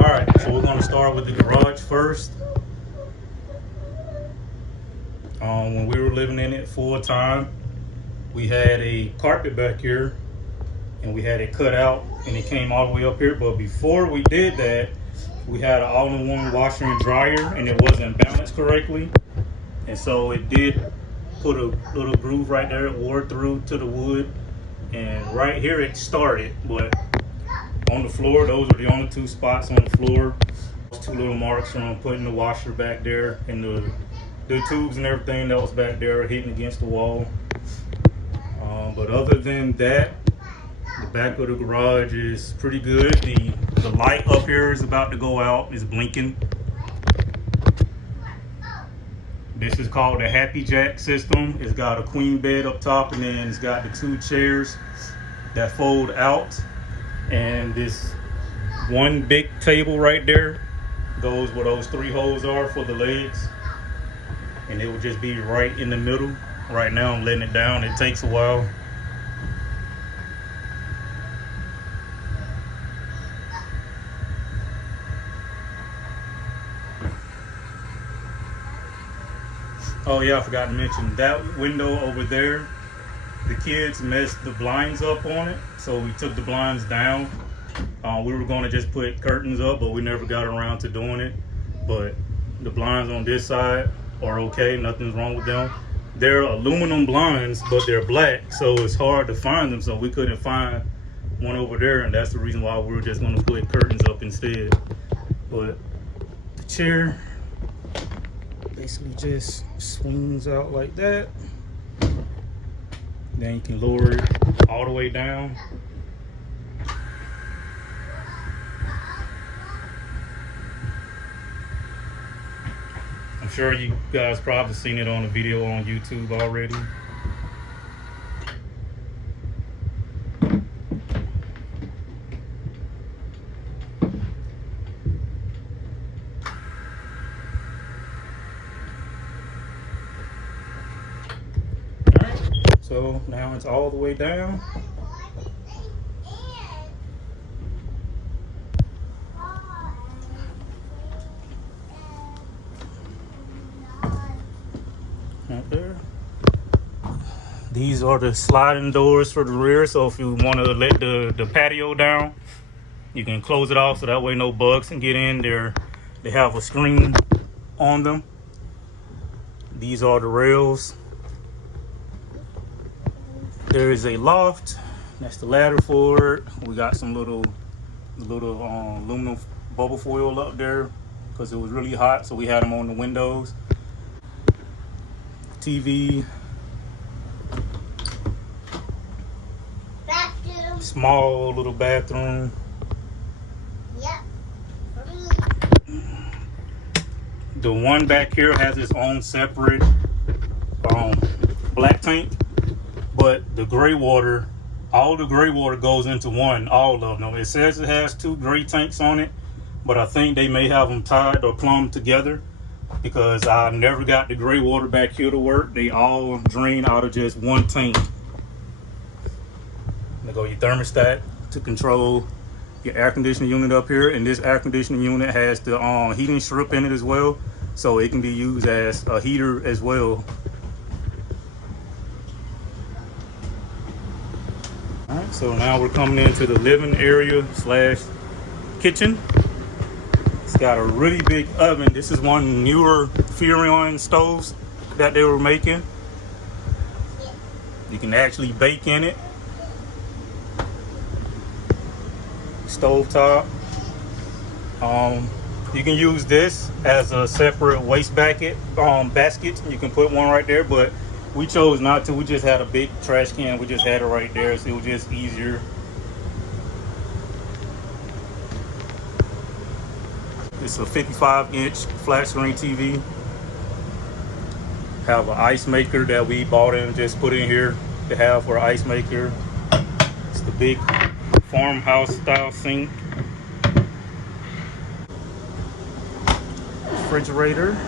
Alright, so we're going to start with the garage first. When we were living in it full time, we had a carpet back here and we had it cut out and it came all the way up here. But before we did that, we had an all-in-one washer and dryer and it wasn't balanced correctly. And so it did put a little groove right there. It wore through to the wood. And right here it started, but on the floor, those are the only two spots on the floor. Those two little marks from putting the washer back there and the tubes and everything that was back there hitting against the wall. But other than that, the back of the garage is pretty good. The light up here is about to go out, it's blinking. This is called the Happy Jack system. It's got a queen bed up top and then it's got the two chairs that fold out. And this one big table right there goes where those three holes are for the legs. And it will just be right in the middle. Right now I'm letting it down. It takes a while. Oh yeah, I forgot to mention that window over there. The kids messed the blinds up on it, so we took the blinds down. We were going to just put curtains up, but we never got around to doing it. But the blinds on this side are okay, nothing's wrong with them. They're aluminum blinds, but they're black, so it's hard to find them, so we couldn't find one over there, and that's the reason why we were just going to put curtains up instead. But the chair basically just swings out like that. Then you can lower it all the way down. I'm sure you guys probably seen it on the video on YouTube already. So now it's all the way down. Right there. These are the sliding doors for the rear. So if you want to let the patio down, you can close it off so that way no bugs can get in there. They have a screen on them. These are the rails. There is a loft. That's the ladder for it. We got some little aluminum bubble foil up there because it was really hot, so we had them on the windows. TV. Bathroom. Small little bathroom. Yep. The one back here has its own separate black tank. But the gray water, all the gray water goes into one, all of them. It says it has two gray tanks on it, but I think they may have them tied or plumbed together because I never got the gray water back here to work. They all drain out of just one tank. There go your thermostat to control your air conditioning unit up here. And this air conditioning unit has the heating strip in it as well. So it can be used as a heater as well. Alright, so now we're coming into the living area / kitchen. It's got a really big oven. This is one newer Furrion stoves that they were making. You can actually bake in it. Stovetop. You can use this as a separate waste basket. You can put one right there, but we chose not to. We just had a big trash can. We just had it right there, so it was just easier. It's a 55-inch flat screen TV. Have an ice maker that we bought and just put in here to have for an ice maker. It's the big farmhouse style sink. Refrigerator.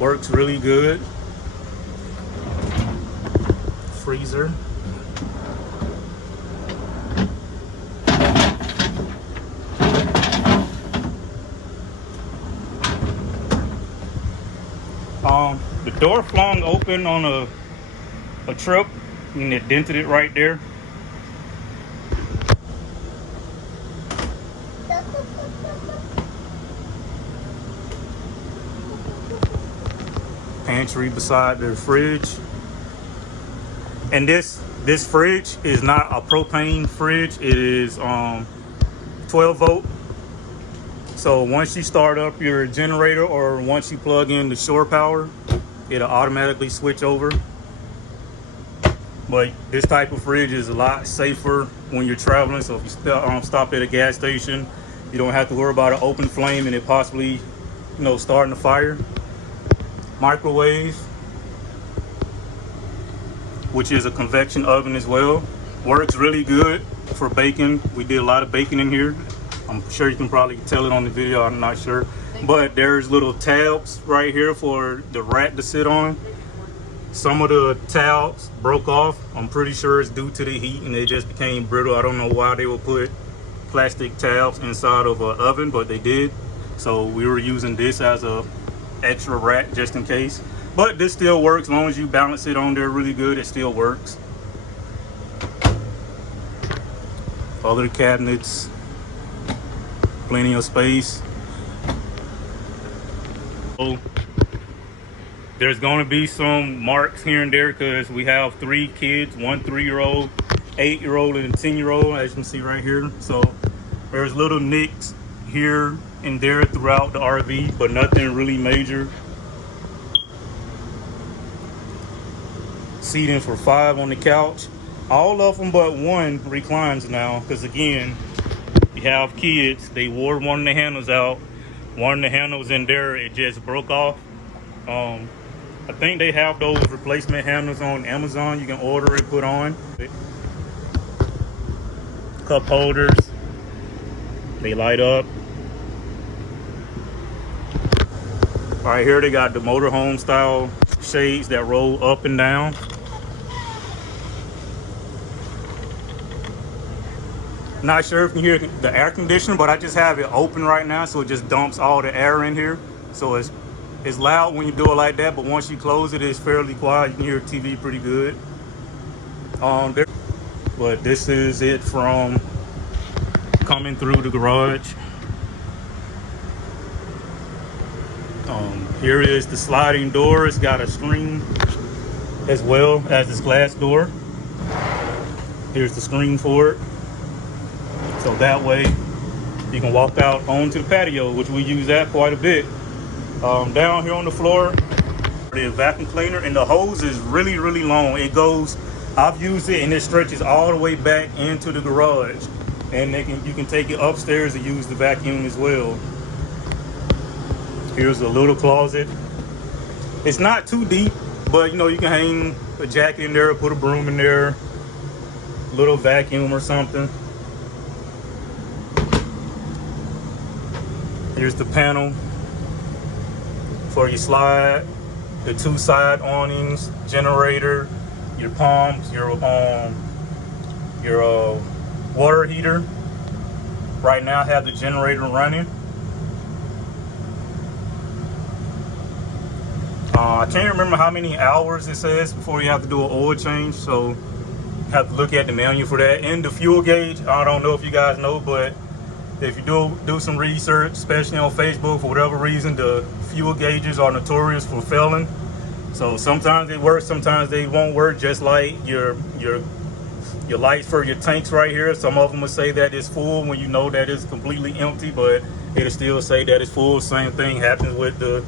Works really good. Freezer. door flung open on a trip, and it dented it right there. Pantry beside the fridge. And this fridge is not a propane fridge. It is 12 volt. So once you start up your generator or once you plug in the shore power, it'll automatically switch over. But this type of fridge is a lot safer when you're traveling. So if you stop at a gas station, you don't have to worry about an open flame and it possibly, starting a fire. Microwave, which is a convection oven as well, works really good for baking. We did a lot of baking in here. I'm sure you can probably tell it on the video, I'm not sure. But there's little tabs right here for the rat to sit on. Some of the tabs broke off. I'm pretty sure it's due to the heat and they just became brittle. I don't know why they would put plastic tabs inside of an oven, but they did. So we were using this as a extra rat just in case. But this still works. As long as you balance it on there really good, it still works. Other cabinets, plenty of space. So there's going to be some marks here and there because we have 3 kids, 1 3-year-old, 8-year-old, and a 10-year-old, as you can see right here. So there's little nicks here and there throughout the RV, but nothing really major. Seating for 5 on the couch. All of them but one reclines now because, again, you have kids. They wore one of the handles out. One of the handles in there, it just broke off. I think they have those replacement handles on Amazon. You can order it, put on. Cup holders. They light up. Right here, they got the motorhome style shades that roll up and down. Not sure if you can hear the air conditioner, but I just have it open right now, so it just dumps all the air in here. So it's loud when you do it like that, but once you close it, it's fairly quiet. You can hear TV pretty good. But this is it from coming through the garage. Here is the sliding door. It's got a screen as well as this glass door. Here's the screen for it. So that way you can walk out onto the patio, which we use that quite a bit. Down here on the floor, the vacuum cleaner, and the hose is really, really long. It goes, I've used it and it stretches all the way back into the garage. And you can take it upstairs and use the vacuum as well. Here's a little closet. It's not too deep, but you can hang a jacket in there, put a broom in there, little vacuum or something. Here's the panel for your slide, the 2 side awnings, generator, your pumps, your water heater. Right now I have the generator running. I can't remember how many hours it says before you have to do an oil change, so you have to look at the manual for that. And the fuel gauge, I don't know if you guys know, but if you do some research, especially on Facebook, for whatever reason, the fuel gauges are notorious for failing. So sometimes they work, sometimes they won't work, just like your lights for your tanks right here. Some of them will say that it's full when you know that it's completely empty, but it'll still say that it's full. Same thing happens with the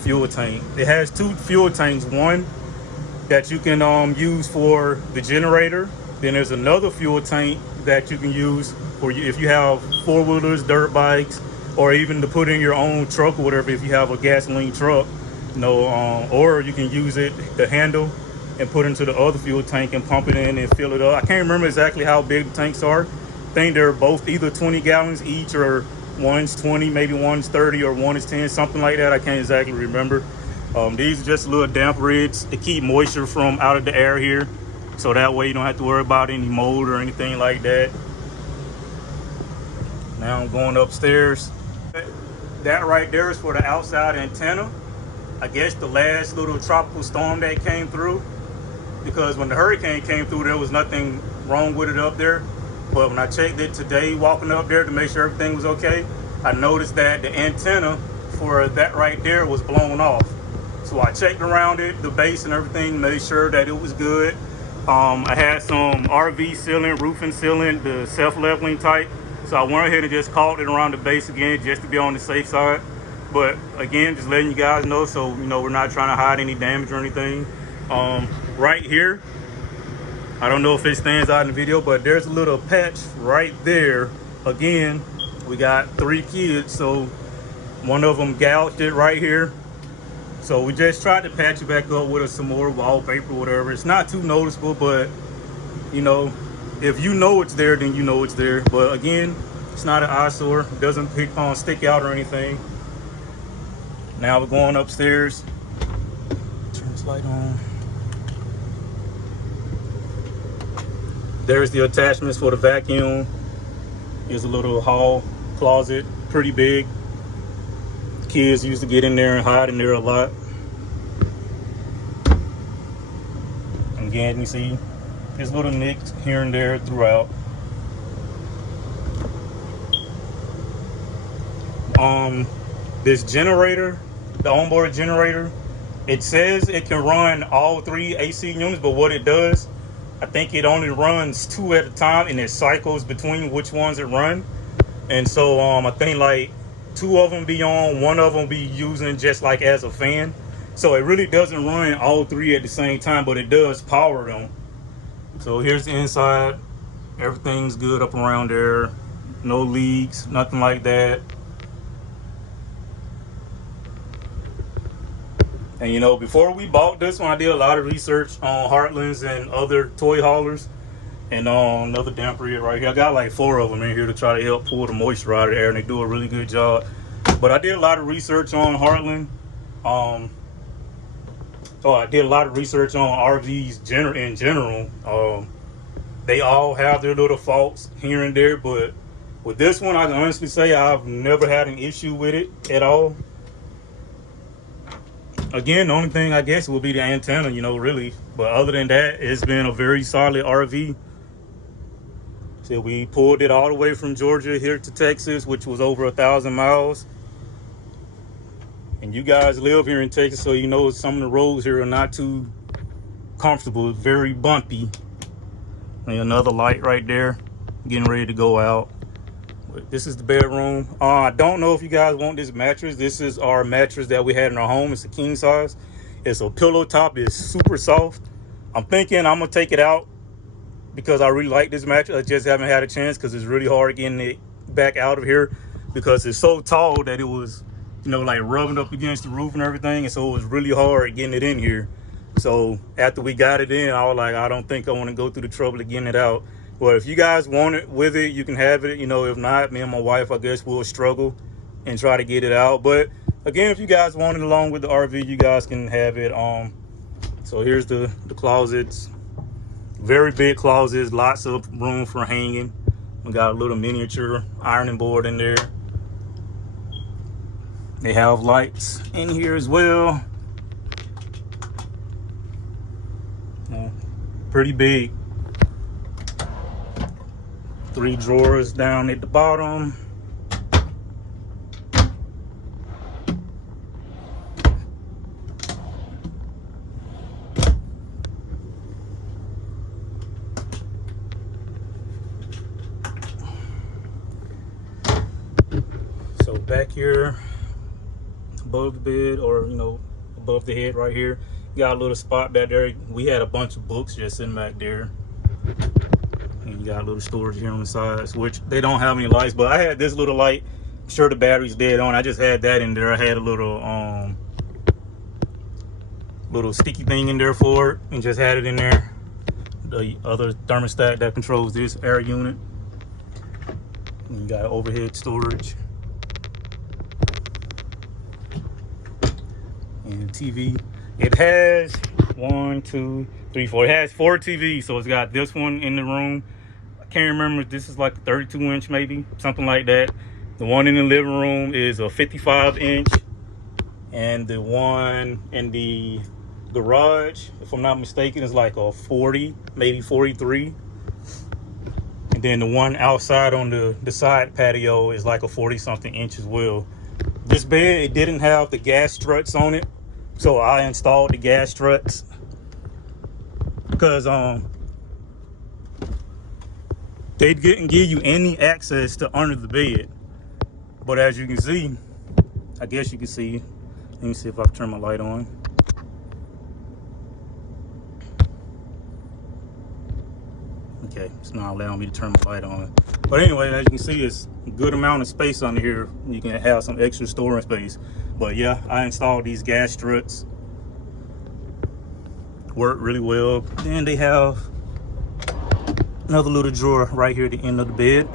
fuel tank. It has 2 fuel tanks, one that you can use for the generator. Then there's another fuel tank that you can use for if you have 4-wheelers, dirt bikes, or even to put in your own truck or whatever if you have a gasoline truck. Or you can use it, the handle, and put into the other fuel tank and pump it in and fill it up. I can't remember exactly how big the tanks are. I think they're both either 20 gallons each, or one's 20, maybe one's 30, or one is 10, something like that. I can't exactly remember. These are just little damp rids to keep moisture from out of the air here, so that way you don't have to worry about any mold or anything like that. Now I'm going upstairs. That right there is for the outside antenna. I guess the last little tropical storm that came through, because when the hurricane came through, there was nothing wrong with it up there. But when I checked it today, walking up there to make sure everything was okay, I noticed that the antenna for that right there was blown off. So I checked around it, the base and everything, made sure that it was good. I had some RV sealant, roofing sealant, the self-leveling type. So I went ahead and just caught it around the base again, just to be on the safe side. But again, just letting you guys know, so you know we're not trying to hide any damage or anything. Right here, I don't know if it stands out in the video, but there's a little patch right there. Again, we got 3 kids, so one of them gouged it right here. So we just tried to patch it back up with some more wallpaper, whatever. It's not too noticeable, but you know, if you know it's there, then you know it's there. But again, it's not an eyesore. It doesn't stick out or anything. Now we're going upstairs. Turn this light on. There's the attachments for the vacuum. Here's a little hall closet, pretty big. Kids used to get in there and hide in there a lot. Again, you see there's little nicks here and there throughout. This generator, the onboard generator, it says it can run all 3 AC units, but what it does, I think it only runs 2 at a time, and it cycles between which ones it run. And so I think like 2 of them be on, 1 of them be using just like as a fan. So it really doesn't run all 3 at the same time, but it does power them. So here's the inside. Everything's good up around there. No leaks, nothing like that. And you know, before we bought this one, I did a lot of research on Heartlands and other toy haulers. And another damper right here. I got like 4 of them in here to try to help pull the moisture out of the air, and they do a really good job. But I did a lot of research on Heartland. I did a lot of research on RVs in general. They all have their little faults here and there, but with this one, I can honestly say I've never had an issue with it at all. Again, the only thing I guess will be the antenna, you know, really. But other than that, it's been a very solid RV. So we pulled it all the way from Georgia here to Texas, which was over 1,000 miles. And you guys live here in Texas, so you know some of the roads here are not too comfortable, very bumpy. And another light right there, getting ready to go out. But this is the bedroom. I don't know if you guys want this mattress. This is our mattress that we had in our home. It's a king size. It's a pillow top. It's super soft. I'm thinking I'm gonna take it out because I really like this mattress. I just haven't had a chance because it's really hard getting it back out of here because it's so tall that it was, you know, like rubbing up against the roof and everything. And so it was really hard getting it in here. So after we got it in, I was like, I don't think I want to go through the trouble of getting it out. But if you guys want it with it, you can have it. You know, if not, me and my wife, I guess we'll struggle and try to get it out. But again, if you guys want it along with the RV, you guys can have it. So here's the closets. Very big closets, lots of room for hanging. We got a little miniature ironing board in there. They have lights in here as well. Pretty big. 3 drawers down at the bottom. So back here above the bed, or you know, above the head right here, got a little spot back there. We had a bunch of books just sitting back there. And you got a little storage here on the sides, which they don't have any lights, but I had this little light. I'm sure the battery's dead on. I just had that in there. I had a little sticky thing in there for it, and just had it in there. The other thermostat that controls this air unit. And you got overhead storage. And TV. It has 1, 2, 3, 4. It has 4 TVs, so it's got this one in the room. I can't remember if this is like a 32-inch, maybe something like that. The one in the living room is a 55-inch, and the one in the garage, if I'm not mistaken, is like a 40, maybe 43. And then the one outside on the side patio is like a 40 something inch as well. This bed, it didn't have the gas struts on it, so I installed the gas struts because they didn't give you any access to under the bed. But as you can see, I guess you can see, let me see if I can turn my light on. Okay, it's not allowing me to turn my light on. But anyway, as you can see, it's a good amount of space under here. You can have some extra storage space. But yeah, I installed these gas struts. Work really well. Then they have another little drawer right here at the end of the bed.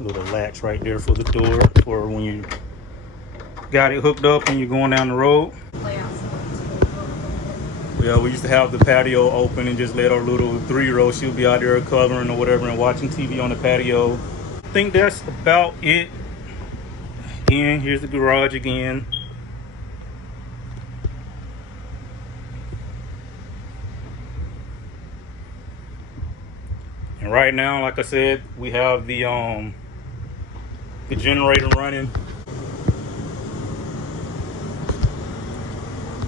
Little latch right there for the door for when you got it hooked up and you're going down the road. Yeah, we used to have the patio open and just let our little 3-year-old, she'll be out there coloring or whatever and watching TV on the patio. I think that's about it. Again, here's the garage again. And right now, like I said, we have the generator running.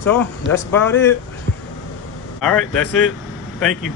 So that's about it. All right, that's it. Thank you.